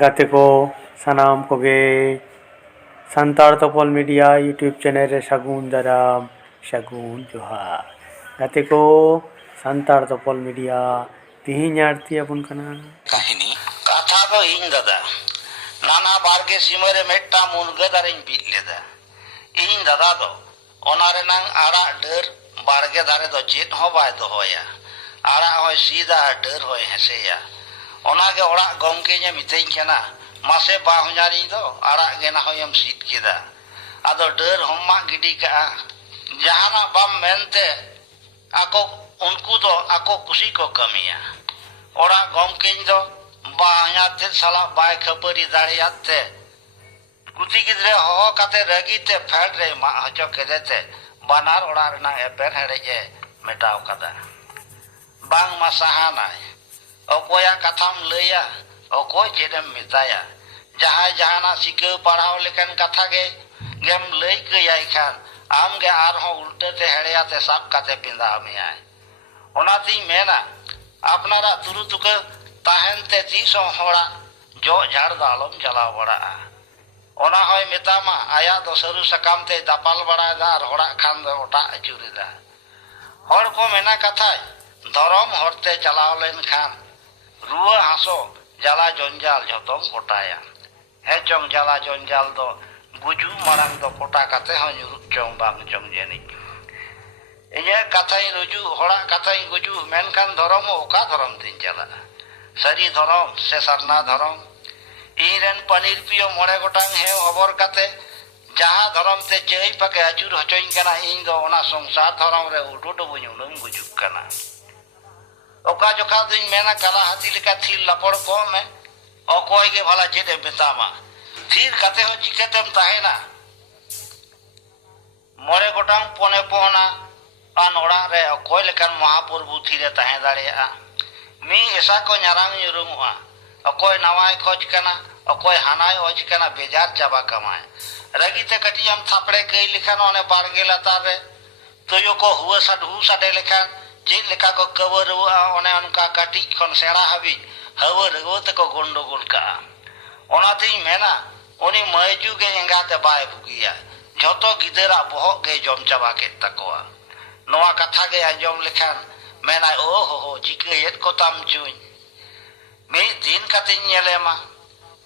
गाते को सनाम Koge संतार तपल media YouTube channel रे सागुन दाराम सागुन जोहार गाते को संतार तपल मीडिया तिहिं आरती अपन कना কাহিনী কাথা তো ইন দাদা নানা বারগে সিমরে মেট্টা মুনগে দারিং বিট লেদা ইন দাদা দো ওনারে নাং আড়া ডের বারগে দারে দো চেত হো বাই দো হয়া আড়া হয় সিদা ডের হয় হেসেয়া ওনাগে ওড়া গমকে ᱧe মিতেই কেনা মাসে বা হুঁজারি দো আড়া গে না হয়ম সিট কেদা আদো ডের হম্মা গিডি কা জাহানা বাম মেনতে ako unku do ako kusi ko kamiya ora gomkeñ do bañate sala bay khapari dariyate kuti gidre ho kate ragite phad re ma hacho kedete banar ora rena eper hereje metaw kada bang masahanai okoya katham leya okoy jedem mitaya jahai jahana sike parhaw lekan katha ge gem lei ke yai khan am ge ar ho ulte te hereyate sab kate pinda amiyai onati mena আপনারা তুরুতুকে তাহেনতে তিসো হড়া জো ঝাড় দালম জ্বালা বড়া ওনা হয় মেতামা আয়া দো সরু সাকামতে দাপাল বড়ায় দা আর হড়া খান দো ওটা চুরিদা হড় কো মেনা কথায় ধরম হরতে চালাও লেন খান রুয়া হাসো জ্বালা জঞ্জাল যতম কোটায়া হে চং জ্বালা জঞ্জাল দো গুজু মারাং দো কোটা কাতে হয় নিরুক চং বাং চং জেনি इजे कथाई रुजु हड़ा कथाई गुजु मेनखान धरम ओका धरम तीन चला सरी धरम से सरना धरम इरेन पनीर पियो मोड़े गोटांग हे खबर काते जहां धरम ते चई पके अचुर हचोइन कना इन दो ओना संसार धरम रे उडुडु बुजुलुम गुजुक कना ओका जोखा दिन मेना कला हाथी लेका थील लपड़ को में अकोय के भला चेते बेतामा थीर काते हो चिकेतम ताहेना मोड़े गोटांग पोने पोना an orang re okoi lekan महापुरबु थीरे ताहे दाड़ेया मी ऐसा को ᱧᱟᱨᱟᱝ ᱧᱩᱨᱩᱢᱚᱜᱼᱟ okoi nawai खोज कना okoi हानाय ओज कना बेजार चाबा कमाए रगीते कटियम थापड़े कई लिखान ओने बारगे लातार रे तोयो को हुआ साडू साडे लेखान चेक लेका को कवरुआ ओने उनका कटिज खन सेड़ा हबी हवर गोत को गोंडोगोल का ओनाती मेना उनी मयजू गे एंगाते बाय बुगिया झोतो गिदरा बहक गे जम चाबा के तकोआ नोआ कथा के आंजम लेखान मेना ओ हो चिकेत को ताम चुई मी दिन कते नेलेमा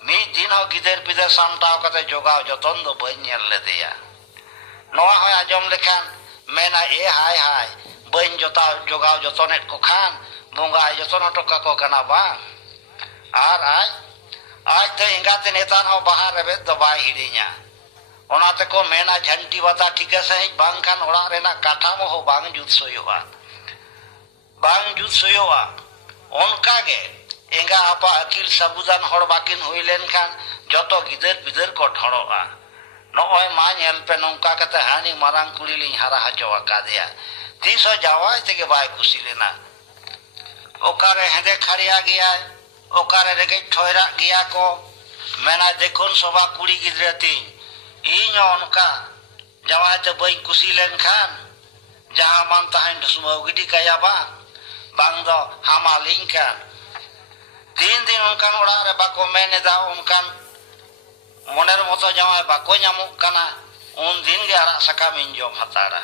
मी दिन हो गिदर पिदर सामटाव कते जोगाव जतन दो बई नेल लेदेया नोआ हो आंजम लेखान मेना ए हाय हाय बई जोता जोगाव जतनेट को खान बोंगा जतन टका को कना बा आर आज तो इंगाते नेतान हो बाहर रेबे दो बाय हिडिया ओनाते को मेना झंटी बता ठीक सही बांग खान ओड़ा रेना काठा मो हो बांग जुत सोयोआ ओनका गे एंगा आपा अकिल सबुदान हड़ बाकिन हुइलेन खान जतो गिदर पिदर को ठड़ोआ नोय मा नेल पे नोंका कते हानि मारांग कुड़ी लिं हरा हचोआ कादिया तीसो जावाय तेगे बाय खुशी लेना ओकारे हेदे खड़िया गया ओकारे रेगे ठोयरा गया को मेना देखुन सोबा कुड़ी गिदरे तीन ᱤᱧ ᱚᱱᱠᱟ ᱡᱟᱶᱟᱭ ᱛᱮ ᱵᱟᱹᱧ ᱠᱩᱥᱤ ᱞᱮᱱᱠᱷᱟᱱ ᱡᱟᱦᱟᱸ ᱢᱟᱱ ᱛᱟᱦᱮᱱ ᱥᱩᱢᱟᱹᱣ ᱜᱤᱰᱤ ᱠᱟᱭᱟ ᱵᱟᱝ ᱫᱚ ᱦᱟᱢᱟᱞᱤᱧ ᱠᱟᱱ ᱫᱤᱱ ᱫᱤᱱ ᱚᱱᱠᱟᱱ ᱚᱲᱟᱜ ᱨᱮ ᱵᱟᱠᱚ ᱢᱮᱱᱮᱫᱟ ᱚᱱᱠᱟᱱ ᱢᱚᱱᱮᱨ ᱢᱚᱛᱚ ᱡᱟᱶᱟᱭ ᱵᱟᱠᱚ ᱧᱟᱢᱚᱜ ᱠᱟᱱᱟ ᱩᱱ ᱫᱤᱱ ᱜᱮ ᱟᱲᱟᱜ ᱥᱟᱠᱟᱢᱤᱧ ᱡᱚᱢ ᱦᱟᱛᱟᱲᱟ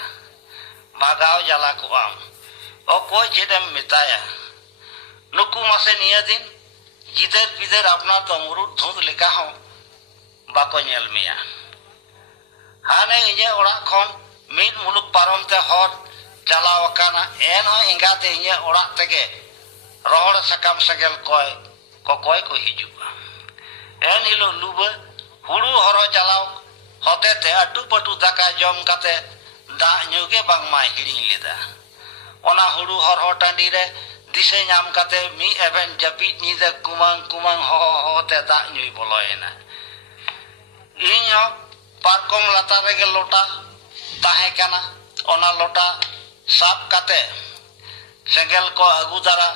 ᱵᱟᱜᱟᱣ ᱡᱟᱞᱟ ᱠᱚᱜᱼᱟᱢ ᱚᱠᱚᱭ ᱪᱮᱫᱮᱢ ᱢᱮᱛᱟᱭᱟ ᱱᱩᱠᱩ ᱢᱟᱥᱮ ᱱᱤᱭᱟᱹ ᱫᱤᱱ ᱜᱤᱫᱟᱹᱨ ᱯᱤᱫᱟᱹᱨ ᱟᱯᱱᱟᱨ ᱫᱚ ᱢᱩᱨᱩᱫ ᱫᱷᱩᱸᱛ ᱞᱮᱠᱟ ᱦᱚᱸ ᱵᱟᱠᱚ ᱧᱮᱞ ᱢᱮᱭᱟ हाने इजे ओड़ा खन मिद मुलुक पारम ते हर चलाव काना एन हो इंगाते इजे ओड़ा तेगे रोहड़ सकाम सगेल कोय को हिजुआ एन हिलो लुबे हुड़ू हरो चलाव होते ते अटू पटू दाका जम काते दा ᱧᱩगे बांग मा हिड़ी लेदा ओना हुड़ू हर हो टांडी रे दिसे ᱧᱟᱢ काते मी एवेन जपीट नीदे कुमांग कुमांग होते दा ᱧᱩᱭ बोलोयना इño पारकम लाता रेगे लोटा ताहे कना ओना लोटा साब काते सेगेल को अगु दारा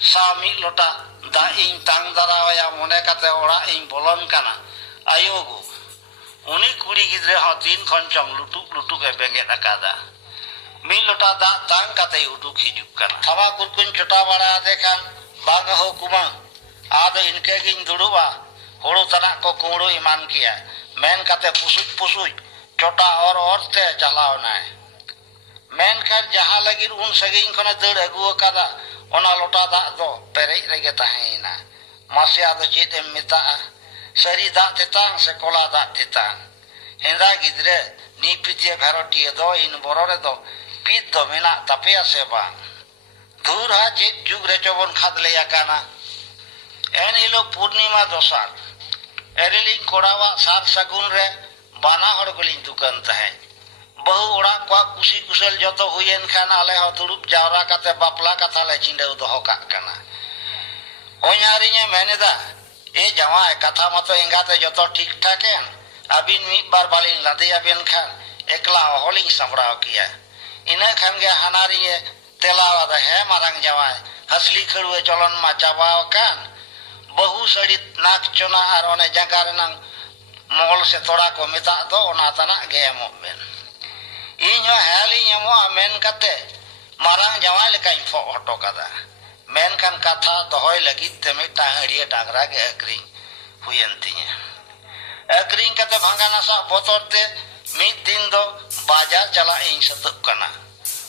सा मी लोटा दा इन तांग दारा या मोने काते ओड़ा इन बोलन कना आयोगु उनी कुड़ी गिद्रे हो तीन खन चम लुटुक लुटुक ए बेंगे अकादा मी लोटा दा तांग काते उडुक हिजुक कना थावा कुरकुन चोटा बड़ा देखान बांग हो कुमा ᱟᱫᱚ ᱤᱱᱠᱟᱹ ᱜᱤᱧ ᱫᱩᱲᱩᱵᱼᱟ ᱦᱩᱲᱩ ᱛᱟᱱᱟᱜ ᱠᱚ ᱠᱩᱢᱲᱩ ᱮᱢᱟᱱ ᱠᱮᱭᱟ ᱢᱮᱱ ᱠᱟᱛᱮ ᱯᱩᱥᱩᱡ ᱪᱚᱴᱟ ᱚᱨ ᱛᱮ ᱪᱟᱞᱟᱣᱱᱟᱭ ᱢᱮᱱᱠᱷᱟᱱ ᱡᱟᱦᱟᱸ ᱞᱟᱹᱜᱤᱫ ᱩᱱ ᱥᱟᱺᱜᱤᱧ ᱠᱷᱚᱱᱮ ᱫᱟᱹᱲ ᱟᱹᱜᱩ ᱟᱠᱟᱫᱟ ᱚᱱᱟ ᱞᱚᱴᱟ ᱫᱟᱜ ᱫᱚ ᱯᱮᱨᱮᱡ ᱨᱮᱜᱮ ᱛᱟᱦᱮᱸᱭᱮᱱᱟ ᱢᱟᱥᱮ ᱟᱫᱚ ᱪᱮᱫ ᱮᱢ ᱢᱮᱛᱟᱜᱼᱟ ᱥᱟᱹᱨᱤ ᱫᱟᱜ ᱛᱮᱛᱟᱝ ᱥᱮ ᱠᱚᱞᱟ ᱫᱟᱜ ᱛᱮᱛᱟᱝ ᱦᱮᱸᱫᱟ ᱜᱤᱫᱽᱨᱟᱹ ᱱᱤᱯᱤᱛᱤᱭᱟᱹ ᱵᱷᱮᱨᱚᱴᱤᱭᱟᱹ ᱫᱚ ᱤᱱ ᱵᱚᱨᱚ ᱨᱮᱫᱚ ᱯᱤᱛ ᱫᱚ ᱢᱮᱱᱟᱜ ᱛᱟᱯᱮᱭᱟ ᱥᱮ ᱵᱟᱝ ᱫᱷᱩᱨ ᱦᱟ ᱪᱮᱫ ᱡᱩᱜᱽ ᱨᱮᱪᱚ ᱵᱚᱱ ᱠᱷᱟᱫᱽᱞᱮ ᱟᱠᱟᱱᱟ ᱮᱱᱦᱤᱞᱳᱜ ᱯᱩᱨᱱᱤᱢᱟ ᱫᱚᱥᱟᱨ ᱮᱨᱮᱞᱤᱧ ᱠᱚᱲᱟᱣᱟᱜ ᱥᱟᱨ ᱥᱟᱹᱜᱩᱱ ᱨᱮ ᱵᱟᱱᱟ ᱦᱚᱲ ᱜᱮᱞᱤᱧ ᱫᱩᱠᱟᱹᱱ ᱛᱟᱦᱮᱸᱫ ᱵᱟᱹᱦᱩ ᱚᱲᱟᱜ ᱠᱚᱣᱟᱜ ᱠᱩᱥᱤ ᱠᱩᱥᱟᱹᱞ ᱡᱚᱛᱚ ᱦᱩᱭᱮᱱ ᱠᱷᱟᱱ ᱟᱞᱮ ᱦᱚᱸ ᱫᱩᱲᱩᱵ ᱡᱟᱣᱨᱟ ᱠᱟᱛᱮ ᱵᱟᱯᱞᱟ ᱠᱟᱛᱷᱟ ᱞᱮ ᱪᱤᱸᱰᱟᱹᱣ ᱫᱚᱦᱚ ᱠᱟᱜ ᱠᱟᱱᱟ ᱦᱚᱧᱦᱟᱨᱤᱧᱮ ᱢᱮᱱᱮᱫᱟ ᱮ ᱡᱟᱶᱟᱭ ᱠᱟᱛᱷᱟ ᱢᱟᱛᱚ ᱮᱸᱜᱟᱛᱮ ᱡᱚᱛᱚ ᱴᱷᱤᱠ ᱴᱷᱟᱠᱮᱱ ᱟᱹᱵᱤᱱ ᱢᱤᱫ ᱵᱟᱨ ᱵᱟᱞᱤᱧ ᱞᱟᱫᱮᱭᱟᱵᱮᱱ ᱠᱷᱟᱱ ᱮᱠᱞᱟ ᱚᱦᱚᱞᱤᱧ ᱥᱟᱢᱵᱲᱟᱣ ᱠᱮᱭᱟ ᱤᱱᱟᱹ ᱠᱷᱟᱱ ᱜᱮ ᱦᱟᱱᱦᱟᱨᱤᱧᱮ ᱛᱮᱞᱟᱣ ᱟᱫᱟ ᱦᱮᱸ ᱢᱟᱨᱟᱝ ᱡᱟᱶᱟᱭ ᱦᱟᱹᱥᱞᱤ ᱠᱷᱟᱹᱲᱩᱣᱟᱹ ᱪᱚᱞᱚᱱ ᱢᱟ ᱪᱟᱵᱟᱣ ᱟᱠᱟᱱ ᱵᱟᱹᱦᱩ ᱥᱟᱹᱲᱤ ᱱᱟᱠ ᱪᱚᱱᱟ ᱟᱨ ᱚᱱᱮ ᱡᱟᱸᱜᱟ ᱨᱮᱱᱟᱝ ᱢᱚᱞ ᱥᱮ ᱛᱚᱲᱟ ᱠᱚ ᱢᱮᱛᱟᱜ ᱫᱚ ᱚᱱᱟ ᱛᱟᱱᱟᱜ ᱜᱮ ᱮᱢᱚᱜ ᱵᱮᱱ ᱤᱧ ᱦᱚᱸ ᱦᱮᱸ ᱞᱤᱧ ᱮᱢᱚᱜᱼᱟ ᱢᱮᱱ ᱠᱟᱛᱮ ᱢᱟᱨᱟᱝ ᱡᱟᱶᱟᱭ ᱞᱮᱠᱟᱧ ᱯᱷᱚᱜ ᱦᱚᱴᱚ ᱠᱟᱫᱟ ᱢᱮᱱᱠᱷᱟन ᱠᱟᱛᱷᱟ ᱫᱚᱦᱚᱭ ᱞᱟᱹᱜᱤᱫ ᱛᱮ ᱢᱤᱫᱴᱟᱝ ᱦᱟᱹᱲᱤᱭᱟᱹ ᱰᱟᱝᱨᱟ ᱜᱮ ᱟᱹᱠᱷᱨᱤᱧ ᱦᱩᱭᱮᱱ ᱛᱤᱧᱟᱹ ᱟᱹᱠᱷᱨᱤᱧ ᱠᱟᱛᱮ ᱵᱷᱟᱸᱜᱟ ᱱᱟᱥᱟᱜ ᱵᱚᱛᱚᱨ ᱛᱮ ᱢᱤᱫ ᱫᱤᱱ ᱫᱚ ᱵᱟᱡᱟᱨ ᱪᱟᱞᱟᱜ ᱤᱧ ᱥᱟᱹᱛᱚᱜ ᱠᱟᱱᱟ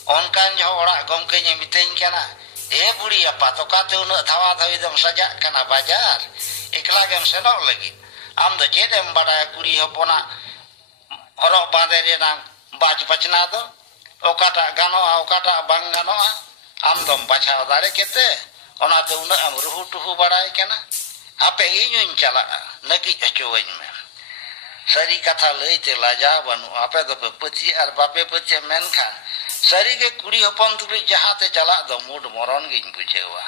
ᱚᱱᱠᱟᱱ ᱡᱚᱦᱚᱜ ᱚᱲᱟᱜ ᱜᱚᱢᱠᱮᱧ ᱢᱤᱛᱟᱹᱧ ᱠᱟᱱᱟ ᱮ ᱵᱩᱲᱤ ᱟᱯᱟᱛ ᱚᱠᱟᱛᱮ ᱩᱱᱟᱹᱜ ᱫᱷᱟᱣᱟ ᱫᱷᱟᱣᱤ ᱫᱚᱢ ᱥᱟᱡᱟᱜ ᱠᱟᱱᱟ ᱵᱟᱡᱟᱨ ᱮᱠᱞᱟ ᱜᱮᱢ ᱥᱮᱱᱚᱜ ᱞᱟᱹᱜᱤᱫ ᱟᱢ ᱫᱚ ᱪᱮᱫ ᱮᱢ ᱵᱟᱰᱟᱭᱟ ᱠᱩᱲᱤ ᱦᱚᱯᱚᱱᱟᱜ ᱦᱚᱨᱚᱜ ᱵᱟᱸᱫᱮ ᱨᱮᱱᱟᱜ ᱵᱟᱡ ᱵᱟᱪᱱᱟ ᱫᱚ ᱚᱠᱟᱴᱟᱜ ᱜᱟᱱᱚᱜᱼᱟ ᱚᱠᱟᱴᱟᱜ ᱵᱟᱝ ᱜᱟᱱᱚᱜᱼᱟ ᱟᱢ ᱫᱚᱢ ᱵᱟᱪᱷᱟᱣ ᱫᱟᱲᱮ ᱠᱮᱛᱮ ᱚᱱᱟᱛᱮ ᱩᱱᱟᱹᱜ ᱮᱢ ᱨᱩᱦᱩ ᱴᱩᱦᱩ ᱵᱟᱲᱟᱭ ᱠᱟᱱᱟ ᱦᱟᱯᱮ ᱤᱧ ᱦᱚᱧ ᱪᱟᱞᱟᱜᱼᱟ ᱱᱟᱹᱠᱤᱡ ᱦᱚᱪᱚᱣᱟᱹᱧ ᱢᱮ ᱥᱟᱹᱨᱤ ᱠᱟᱛᱷᱟ ᱞᱟᱹᱭᱛᱮ ᱞᱟᱡᱟᱣ ᱵᱟᱹᱱᱩᱜᱼᱟ ᱟᱯᱮ ᱫᱚᱯᱮ ᱯᱟᱹᱛᱭᱟᱹᱜ ᱟᱨ ᱵᱟᱯᱮ ᱯᱟᱹᱛᱭᱟᱹᱜ ᱢᱮᱱᱠᱷᱟᱱ ᱥᱟᱹᱨᱤᱜᱮ ᱠᱩᱲᱤ ᱦᱚᱯᱚᱱ ᱛᱩᱞᱩᱡ ᱡᱟᱦᱟᱸᱛᱮ ᱪᱟᱞᱟᱜ ᱫᱚ ᱢᱩᱰ ᱢᱚᱨᱚᱱ ᱜᱤᱧ ᱵᱩᱡᱷᱟᱹᱣᱟ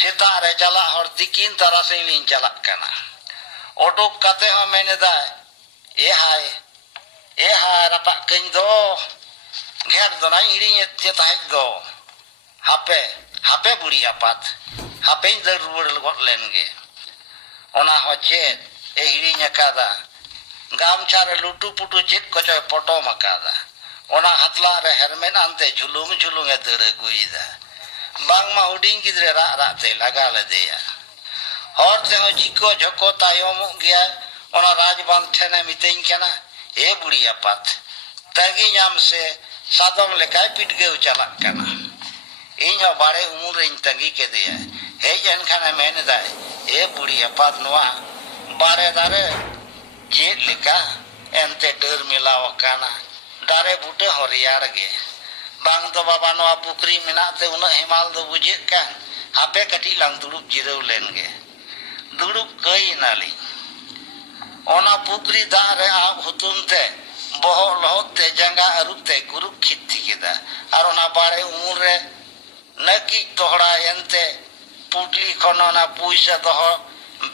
ᱥᱮᱛᱟᱜ ᱨᱮ ᱪᱟᱞᱟᱜ ᱦᱚᱲ ᱛᱤᱠᱤᱱ ᱛᱟᱨᱟᱥᱤᱧ ᱞᱤᱧ ᱪᱟᱞᱟᱜ ᱠᱟᱱᱟ ᱚᱰᱚᱠ ᱠᱟᱛᱮ ᱦᱚᱸ ᱢᱮᱱᱮᱫᱟᱭ ᱮ ᱦᱟᱭ ᱨᱟᱯᱟᱜ ᱠᱟᱹᱧ ᱫᱚ ᱜᱷᱮᱴ ᱫᱚ ᱱᱟᱧ ᱦᱤᱲᱤᱧᱮᱫ ᱪᱮ ᱛᱟᱦᱮᱸᱫ ᱫᱚ ᱦᱟᱯᱮ ᱵᱩᱲᱤ ᱟᱯᱟᱛ ᱦᱟᱯᱮᱧ ᱫᱟᱹᱲ ᱨᱩᱣᱟᱹᱲ ᱜᱚᱫ ᱞᱮᱱ ᱜᱮ ᱚᱱᱟ ᱦᱚᱸ ᱪᱮᱫ ᱮ ᱦᱤᱲᱤᱧ ᱟᱠᱟᱫᱟ ᱜᱟᱢᱪᱷᱟ ᱨᱮ ᱞᱩᱴᱩ ᱯᱩᱴᱩ ᱪᱮᱫ ᱠᱚᱪᱚᱭ ᱯᱚᱴᱚᱢ ᱟᱠᱟᱫᱟ ᱚᱱᱟ ᱦᱟᱛᱞᱟ ᱨᱮ ᱦᱮᱨᱢᱮᱫ ᱟᱱᱛᱮ ᱡᱷᱩᱞᱩᱝ ᱮ ᱫᱟᱹᱲ ᱟᱹᱜᱩᱭᱮᱫᱟ ᱵᱟᱝᱢᱟ ᱦᱩᱰᱤᱧ ᱜᱤᱫᱽᱨᱟᱹ ᱨᱟᱜ ᱛᱮ ᱞᱟᱜᱟ ᱞᱮᱫᱮᱭᱟ ᱦᱚᱲ ᱛᱮᱦᱚᱸ ᱡᱷᱤᱠᱚ ᱡᱷᱚᱠᱚ ᱛᱟᱭᱚᱢᱚᱜ ᱜᱮᱭᱟ ᱚᱱᱟ ᱨᱟᱡᱽᱵᱟᱸᱫ ᱴᱷᱮᱱᱮ ᱢᱤᱛᱟᱹᱧ ᱠᱟᱱᱟ ᱮ ᱵᱩᱲᱤ ᱟᱯᱟᱛ ᱛᱟᱹᱜᱤ ᱧᱟᱢ ᱥᱮ ᱥᱟᱫᱚᱢ ᱞᱮᱠᱟᱭ ᱯᱤᱰᱜᱟᱹᱣ ᱪᱟᱞᱟᱜ ᱠᱟᱱᱟ ᱤᱧ ᱦᱚᱸ ᱵᱟᱲᱮ ᱩᱢᱩᱞ ᱨᱮᱧ ᱛᱟᱹᱜᱤ ᱠᱮᱫᱮᱭᱟ ᱦᱮᱡ ᱮᱱᱠᱷᱟᱱᱮ ᱢᱮᱱᱮᱫᱟᱭ ᱮ ᱵᱩᱲᱤ ᱟᱯᱟᱛ ᱱᱚᱣᱟ ᱵᱟᱲᱮ ᱫᱟᱨᱮ ᱪᱮᱫ ᱞᱮᱠᱟ ᱮᱱᱛᱮ ᱰᱟᱹᱨ ᱢᱮᱞᱟᱣ ᱟᱠᱟᱱᱟ ᱫᱟᱨᱮ ᱵᱩᱴᱟᱹ ᱦᱚᱸ ᱨᱮᱭᱟᱲ ᱜᱮ ᱵᱟᱝ ᱫᱚ ᱵᱟᱵᱟ ᱱᱚᱣᱟ ᱯᱩᱠᱷᱨᱤ ᱢᱮᱱᱟᱜ ᱛᱮ ᱩᱱᱟᱹᱜ ᱦᱮᱢᱟᱞ ᱫᱚ ᱵᱩᱡᱷᱟᱹᱜ ᱠᱟᱱ ᱦᱟᱯᱮ ᱠᱟᱹᱴᱤᱡ ᱞᱟᱝ ᱫᱩᱲᱩᱵ ᱡᱤᱨᱟᱹᱣ ᱞᱮᱱ ᱜᱮ ᱫᱩᱲᱩᱵ ᱠᱟᱹᱭ ᱮᱱᱟᱞᱤᱧ ᱚᱱᱟ ᱯᱩᱠᱷᱨᱤ ᱫᱟᱜ ᱨᱮ ᱟᱵ ᱦᱩᱛᱩᱢ te bohok lohot te jangga aruk te guruk khitti keda ar ona bare umur re naki tohra ente putli khono na puisa doho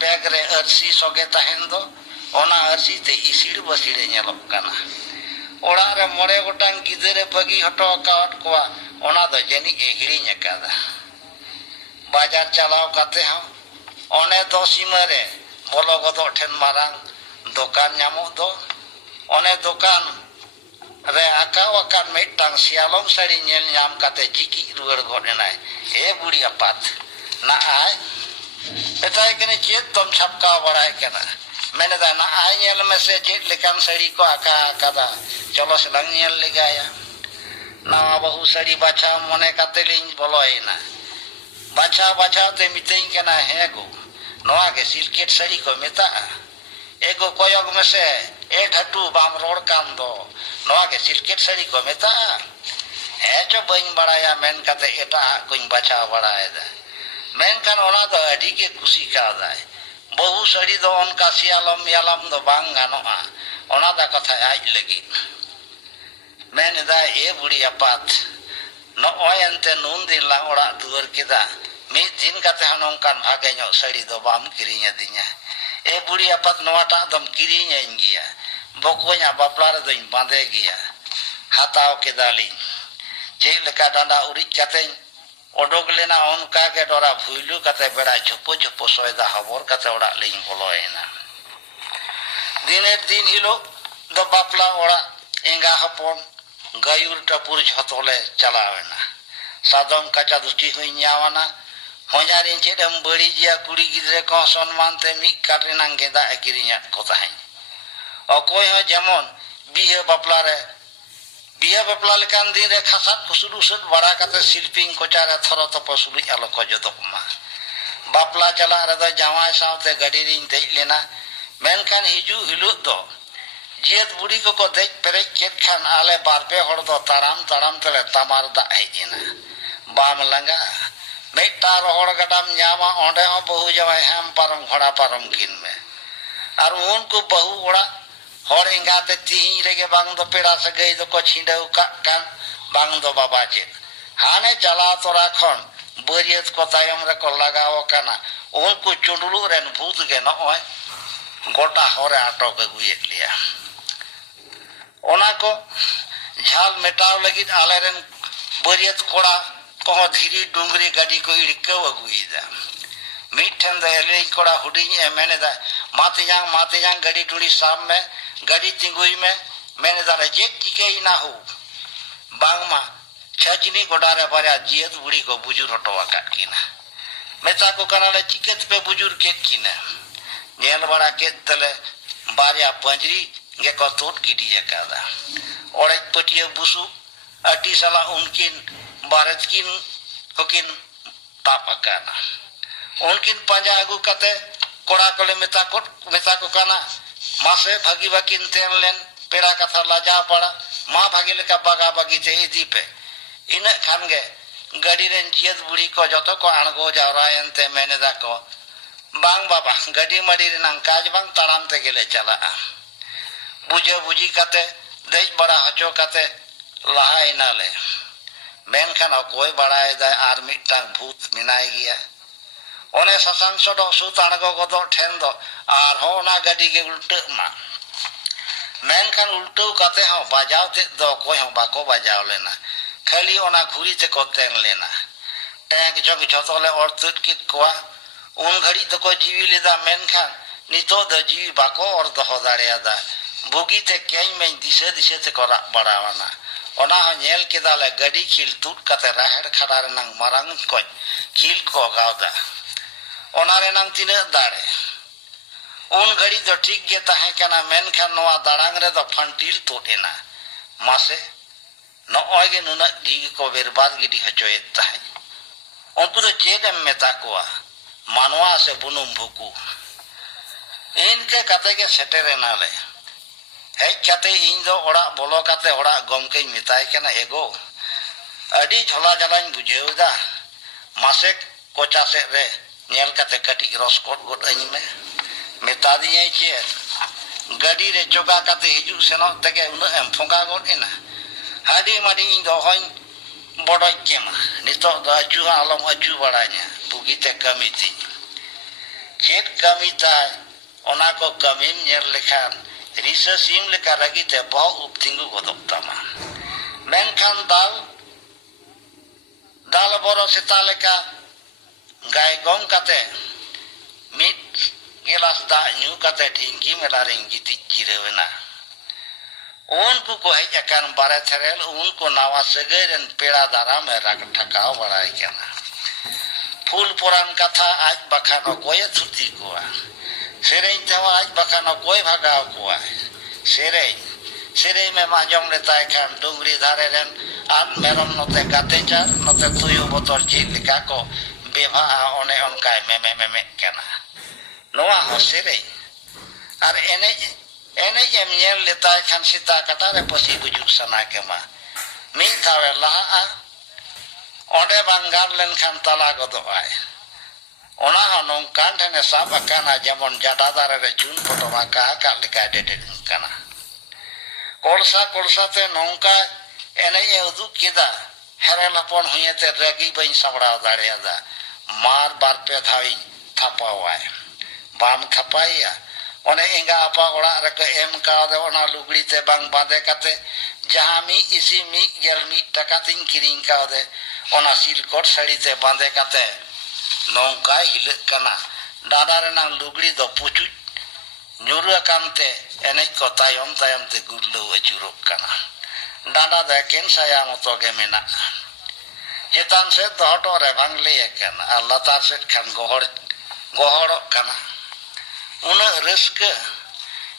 bag re arsi soge tahen do ona arsi te isir basire nyelok kana ora re more gotang gidere bagi hoto akawat kowa ona do jani e hirinya kada bajar chalao kate ha one do simare bolo godok then marang dokan nyamuk do one dokan re akaw akan mitang sialong sari nyel nyam kate ciki ruar god enai e budi apat na ai etai kene chet tom chapka barai kana mene da na ai nyel mese chet lekan sari ko aka kada cholo selang nyel legaya na bahu sari bacha mone kate lin boloina bacha te mitein kana hego noa ke silket sari ko meta ego koyog mese e dhatu bam rod kan do noa ke silket sari ko meta cho bain baraya men kate eta kuñ bacha baraya men kan ona do adi ke kusi ka dai bahu sari do onka sialom yalam do bang ganoa ona da katha aj lagi men da e budi apat no oyante nun din la ora duar kida mid din kate hanongkan bhage nyok sari do bam kirinya dinya e budi apat noata dom kirinya ingia bokonya bapla re doin bande gia hatao kedalin che leka danda urik kate odok lena onka ke dora bhuilu kate bera jopo soida habor kate ora lein boloena din hilo do bapla ora enga hapon gayur tapur jhotole chalawena sadom kacha duti hui nyawana honjarin cedam bari jia kuri gidre ko sonman te mi katrinang geda akirinya ko tahen okoy ho jemon bihe bapla lekan din re khasat kusurusut bara kate silping kocara thoro topo sului alo ko jodok ma bapla chala re do jamai saute gadi rin dei lena menkan hiju hilut do jiet budi ko dej perek ket khan ale barpe hor do taram tele tamar da hejina bam langa meta rohor gadam nyama onde ho bahu jawai ham param ghoda param kin me ar unku bahu ora hor engate tihin rege bang do pera sagai do ko chindau kan bang do baba che hane chala tora khon bariat ko tayom re ko lagao kana unku chundulu ren bhut ge no oi gota hore atok aguet liya ona ko jhal metaw lagit aleren bariat kora ko dhiri dungri gadi ko irikau aguida mithen da ele kora huding e mene da matiyang gadi tuli samme gadi tingui me mene da jet tikei na ho bangma chajini godare bare jiet budi ko bujur hoto akat kina meta ko kanale chiket pe bujur ket kina nyel bara ket tele baria panjri ge ko tot gidi jakada orek patiya busu ati sala unkin barat kin kokin tapakana unkin panja agu kate kora kole meta ko kana mase bhagi bakin tenlen pera katha laja pada ma bhagi leka baga bagi te idipe ina khange gadi ren jiet budi ko joto ko ango jawrayen te mene da ko bang baba gadi madi renang kaj bang taram te gele chala buji kate dej bara hacho kate laha inale menkan okoy barai da ar mitang bhut minai giya one sasang sodo sutango godo thendo ar hona gadi ge ulte ma menkan ultu kate ho bajaw te do koy ho bako bajaw lena khali ona ghuri te ko teng lena tank jog jotole ortut kit kwa un ghari to ko jiwi leda menkan nito do jiwi bako or do hodare ada bugi te kei men dise te ko rak barawana ona ho nyel kedale gadi khil tut kate rahar khadar nang marang koy khil ko gawda ona re nang tine dare un ghari do ठीक ge tahe kana menkan noa darang re do fantil totena mase no oige nuna di ko berbad gidi hachoet tahe unku do chedem meta koa manwa se bunum bhuku inke kate ge seterena le hej kate in do ora bolo kate ora gomke metai kana ego adi jhola jalain bujeu da masek kocha se re nyel kate kati roskot got ani me meta diye che gadi re choga kate hiju seno tege una em phonga got ena hadi madi in do hoin bodoi kema nito do aju alom aju baranya bugite kamiti khet kamita ona ko kamim nyer lekhan risa sim leka ragi te bau uptingu godok tama menkan dal boro seta leka gai gom kate mit gelas da nyu kate thingki melaring giti jirewena unku ko hej akan bare therel unku nawa segeren pera dara me rak thakao barai kana फूल पुराण कथा आज बखानो कोई थुती कोआ सेरें तेवा आज बखानो कोई भगाव कोआ सेरें में माजोंग लेताय खान डुंगरी धारे rain आन मेरम नोते गातेचा नोते तुयु बोतल जी लिका को बेभा ओने ओनकाय मे केना नोआ हो सेरें आर एने एम येल लेताय खान सीता कटा रे पसी बुजुक सना केमा मी थावे लहा onde bangar len khan tala godo ay ona hanong kan thane sab kana jemon jada dare re chun potoma ka lika de kana kolsa te nongka ene e udu kida herela pon huyete ragi bain sabra dare ada mar bar pe thai thapawai bam thapaiya one enga apa ora re ko em ka de ona lugli te bang bade kate jahami isi mi gel mi taka tin kiring ka de ona silkot sari te bande kate nongka hile kana dada renang lugli do pucu nyuru kante ene ko tayom te gullu ajuruk kana dada da ken saya moto ge mena चेतान से दोहटो रे भांग ले कना और लतार से खान गोहड़ कना उन risk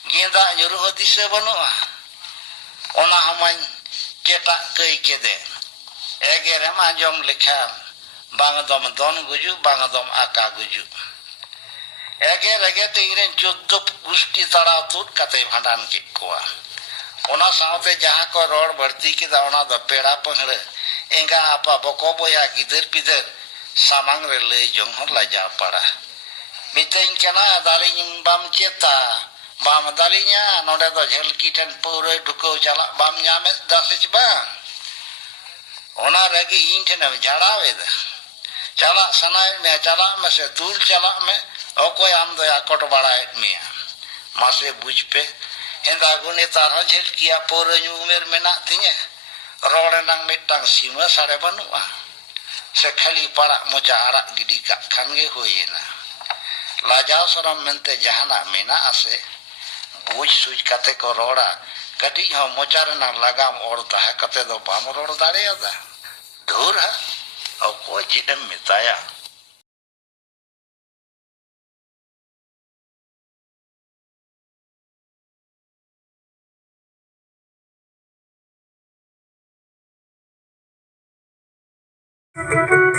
गेंदा nyuruh दिसे बनुआ ओना हमाय चेता कई केदे एगेरे माजम लेखान बांग दम दोन गुजु बांग दम आका गुजु एगे तीन 14 गुष्टी तड़ाव तुद कते भांडान के कोआ ओना सावते जहां को रोड भर्ती की दावना द पेड़ा पंगड़े एंगा आपा बको बोया गिदर पिदर सामांग रे ले जंग हर लाजा पड़ा मितें केना दालिं बाम चेता बाम दालिnya नोडे दो झलकी ठन पूरे ढुको चला बाम ᱧᱟᱢᱮ दासिच बांग ओना रगी इन ठन झाड़ावे दा चला सनाय में चला में से दूर चला में ओकोय आम दो आकोट बाड़ाय मिया मासे बुझ पे हेंदा गुने तार झलकिया पूरे ᱧᱩ उमेर मेना तिने रोड नंग मिटांग सीमा सारे बनुआ से खाली पड़ा मोचा आड़ा गिडी का खानगे होइना लाजाव सरम मेनते जहाना मेना आसे बुझ सुझ कते को रोड़ा कटी हो मोचा रना लगाम ओरता है कते दो बाम रोड़ दाड़े आदा दूर है और कोई चिदम मिताया Thank you.